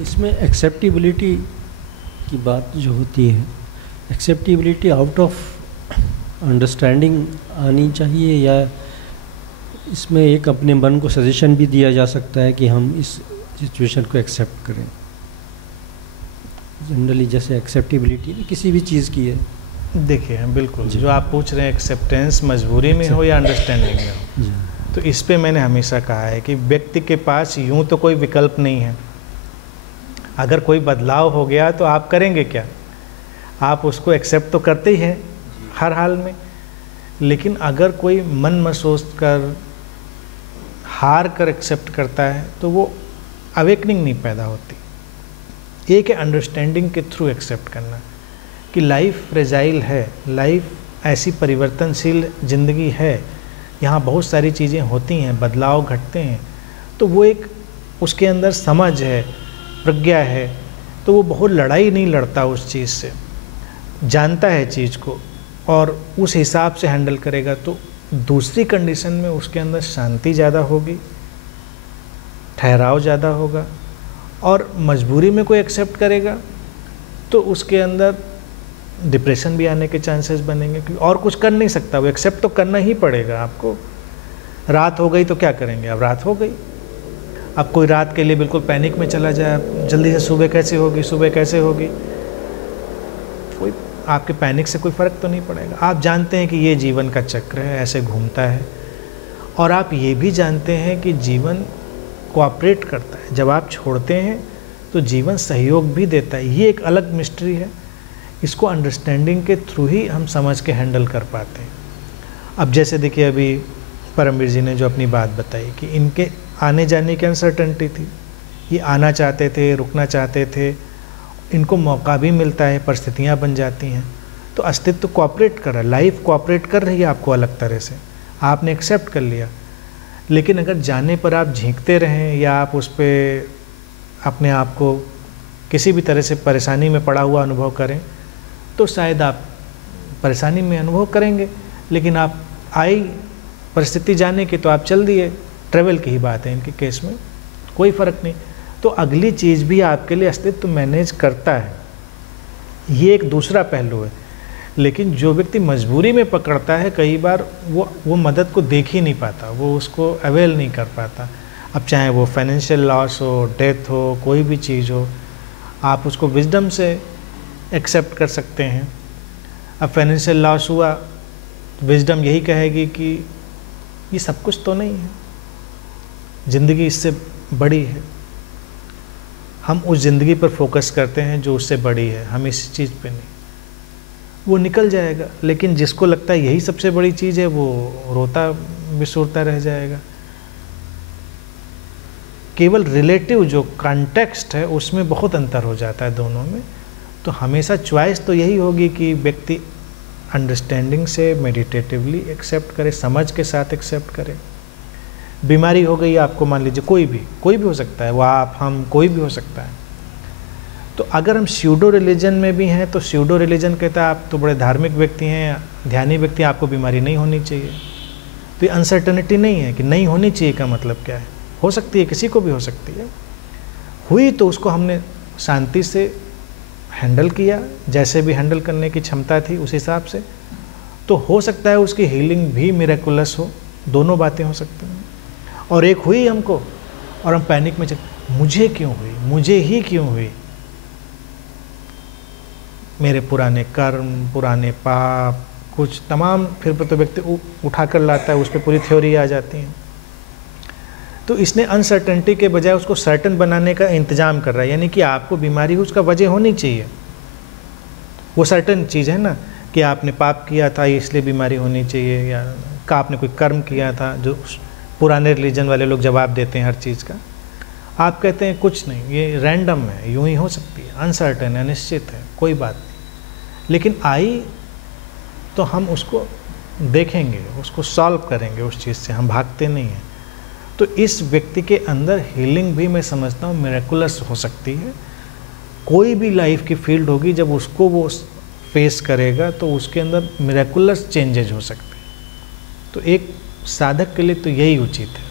इसमें एक्सेप्टेबिलिटी की बात जो होती है, एक्सेप्टेबिलिटी आउट ऑफ अंडरस्टैंडिंग आनी चाहिए, या इसमें एक अपने मन को सजेशन भी दिया जा सकता है कि हम इस सिचुएशन को एक्सेप्ट करें। जनरली जैसे एक्सेप्टेबिलिटी किसी भी चीज़ की है। देखिए बिल्कुल, जो आप पूछ रहे हैं एक्सेप्टेंस मजबूरी में हो या अंडरस्टैंडिंग में हो, तो इस पे मैंने हमेशा कहा है कि व्यक्ति के पास यूं तो कोई विकल्प नहीं है। अगर कोई बदलाव हो गया तो आप करेंगे क्या? आप उसको एक्सेप्ट तो करते ही हैं हर हाल में, लेकिन अगर कोई मन महसूस कर हार कर एक्सेप्ट करता है तो वो अवेकनिंग नहीं पैदा होती। एक है अंडरस्टैंडिंग के थ्रू एक्सेप्ट करना कि लाइफ फ्रेजाइल है, लाइफ ऐसी परिवर्तनशील ज़िंदगी है, यहाँ बहुत सारी चीज़ें होती हैं, बदलाव घटते हैं, तो वो एक उसके अंदर समझ है, प्रज्ञा है, तो वो बहुत लड़ाई नहीं लड़ता उस चीज़ से, जानता है चीज़ को और उस हिसाब से हैंडल करेगा। तो दूसरी कंडीशन में उसके अंदर शांति ज़्यादा होगी, ठहराव ज़्यादा होगा, और मजबूरी में कोई एक्सेप्ट करेगा तो उसके अंदर डिप्रेशन भी आने के चांसेस बनेंगे, क्योंकि और कुछ कर नहीं सकता, वो एक्सेप्ट तो करना ही पड़ेगा आपको। रात हो गई तो क्या करेंगे? अब रात हो गई, अब कोई रात के लिए बिल्कुल पैनिक में चला जाए, जल्दी से सुबह कैसे होगी, सुबह कैसे होगी, कोई आपके पैनिक से कोई फ़र्क तो नहीं पड़ेगा। आप जानते हैं कि ये जीवन का चक्र है, ऐसे घूमता है, और आप ये भी जानते हैं कि जीवन कोऑपरेट करता है। जब आप छोड़ते हैं तो जीवन सहयोग भी देता है। ये एक अलग मिस्ट्री है, इसको अंडरस्टैंडिंग के थ्रू ही हम समझ के हैंडल कर पाते हैं। अब जैसे देखिए, अभी परमवीर जी ने जो अपनी बात बताई कि इनके आने जाने की अनसर्टेनिटी थी, ये आना चाहते थे, रुकना चाहते थे, इनको मौका भी मिलता है, परिस्थितियाँ बन जाती हैं, तो अस्तित्व कोऑपरेट कर रहा है, लाइफ कोऑपरेट कर रही है आपको अलग तरह से, आपने एक्सेप्ट कर लिया। लेकिन अगर जाने पर आप झींकते रहें या आप उस पर अपने आप को किसी भी तरह से परेशानी में पड़ा हुआ अनुभव करें, तो शायद आप परेशानी में अनुभव करेंगे, लेकिन आप आई परिस्थिति जाने की तो आप चल दिए। ट्रैवल की ही बात है इनके केस में, कोई फ़र्क नहीं। तो अगली चीज़ भी आपके लिए अस्तित्व मैनेज करता है, ये एक दूसरा पहलू है। लेकिन जो व्यक्ति मजबूरी में पकड़ता है, कई बार वो मदद को देख ही नहीं पाता, वो उसको अवेल नहीं कर पाता। अब चाहे वो फाइनेंशियल लॉस हो, डेथ हो, कोई भी चीज़ हो, आप उसको विजडम से एक्सेप्ट कर सकते हैं। अब फाइनेंशियल लॉस हुआ, विजडम यही कहेगी कि ये सब कुछ तो नहीं है, ज़िंदगी इससे बड़ी है। हम उस ज़िंदगी पर फोकस करते हैं जो उससे बड़ी है, हम इस चीज़ पे नहीं। वो निकल जाएगा, लेकिन जिसको लगता है यही सबसे बड़ी चीज़ है, वो रोता बिसुरता रह जाएगा। केवल रिलेटिव जो कॉन्टेक्स्ट है उसमें बहुत अंतर हो जाता है दोनों में। तो हमेशा चॉइस तो यही होगी कि व्यक्ति अंडरस्टैंडिंग से मेडिटेटिवली एक्सेप्ट करे, समझ के साथ एक्सेप्ट करे। बीमारी हो गई आपको, मान लीजिए कोई भी हो सकता है, वो आप हम कोई भी हो सकता है। तो अगर हम स्यूडो रिलीजन में भी हैं तो स्यूडो रिलीजन कहता है आप तो बड़े धार्मिक व्यक्ति हैं, ध्यानी व्यक्ति, आपको बीमारी नहीं होनी चाहिए। तो ये अनसर्टनिटी नहीं है कि नहीं होनी चाहिए का मतलब क्या है, हो सकती है, किसी को भी हो सकती है। हुई तो उसको हमने शांति से हैंडल किया, जैसे भी हैंडल करने की क्षमता थी उस हिसाब से, तो हो सकता है उसकी हीलिंग भी मिरेकुलस हो, दोनों बातें हो सकती हैं। और एक हुई हमको और हम पैनिक में मुझे क्यों हुई, मुझे ही क्यों हुई, मेरे पुराने कर्म, पुराने पाप, कुछ तमाम, फिर तो व्यक्ति उठा कर लाता है, उस पर पूरी थ्योरी आ जाती है। तो इसने अनसर्टेनिटी के बजाय उसको सर्टन बनाने का इंतजाम कर रहा है, यानी कि आपको बीमारी हो उसका वजह होनी चाहिए। वो सर्टन चीज़ है ना कि आपने पाप किया था इसलिए बीमारी होनी चाहिए, या का आपने कोई कर्म किया था, जो पुराने रिलीजन वाले लोग जवाब देते हैं हर चीज़ का। आप कहते हैं कुछ नहीं, ये रैंडम है, यूँ ही हो सकती है, अनसर्टन है, अनिश्चित है, कोई बात नहीं। लेकिन आई तो हम उसको देखेंगे, उसको सॉल्व करेंगे, उस चीज़ से हम भागते नहीं हैं। तो इस व्यक्ति के अंदर हीलिंग भी मैं समझता हूँ मिरेकुलस हो सकती है। कोई भी लाइफ की फील्ड होगी, जब उसको वो फेस करेगा तो उसके अंदर मिरेकुलस चेंजेज हो सकते हैं। तो एक साधक के लिए तो यही उचित है।